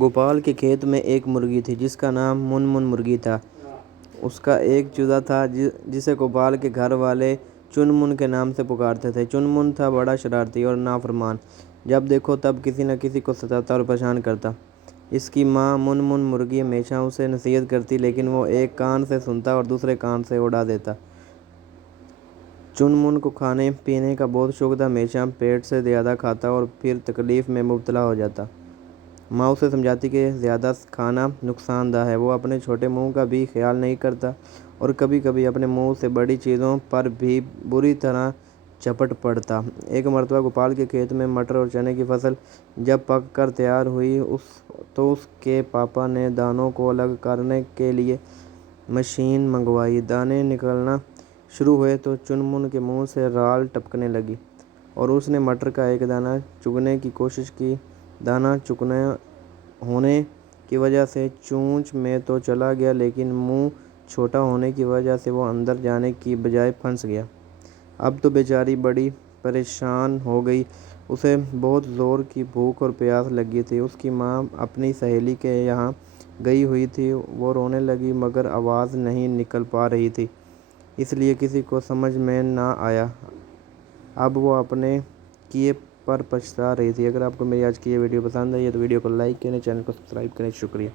گوپال کے کھیت میں ایک مرغی تھی جس کا نام من من مرغی تھا۔ اس کا ایک چوزا تھا جسے گوپال کے گھر والے چن من کے نام سے پکارتے تھے۔ چن من تھا بڑا شرارتی اور نافرمان۔ جب دیکھو تب کسی نہ کسی کو ستاتا اور پریشان کرتا۔ اس کی ماں من من مرغی ہمیشہ اسے نصیحت کرتی لیکن وہ ایک کان سے سنتا اور دوسرے کان سے اڑا دیتا۔ چن من کو کھانے پینے کا بہت شوق تھا، ہمیشہ پیٹ سے زیادہ کھاتا اور پھر تکلیف میں مبتلا ہو جاتا۔ ماں اسے سمجھاتی کہ زیادہ کھانا نقصان دہ ہے، وہ اپنے چھوٹے منہ کا بھی خیال نہیں کرتا اور کبھی کبھی اپنے منہ سے بڑی چیزوں پر بھی بری طرح جھپٹ پڑتا۔ ایک مرتبہ گوپال کے کھیت میں مٹر اور چنے کی فصل جب پک کر تیار ہوئی تو اس کے پاپا نے دانوں کو الگ کرنے کے لیے مشین منگوائی۔ دانے نکلنا شروع ہوئے تو چن من کے منہ سے رال ٹپکنے لگی اور اس نے مٹر کا ایک دانہ چگنے کی کوشش کی۔ دانہ چکنا ہونے کی وجہ سے چونچ میں تو چلا گیا لیکن منہ چھوٹا ہونے کی وجہ سے وہ اندر جانے کی بجائے پھنس گیا۔ اب تو بیچاری بڑی پریشان ہو گئی، اسے بہت زور کی بھوک اور پیاس لگی تھی۔ اس کی ماں اپنی سہیلی کے یہاں گئی ہوئی تھی، وہ رونے لگی مگر آواز نہیں نکل پا رہی تھی، اس لیے کسی کو سمجھ میں نہ آیا۔ اب وہ اپنے کیے پر پچھتا رہی تھی۔ اگر آپ کو میری آج کی یہ ویڈیو پسند آئی ہے تو ویڈیو کو لائک کریں، چینل کو سبسکرائب کریں۔ شکریہ۔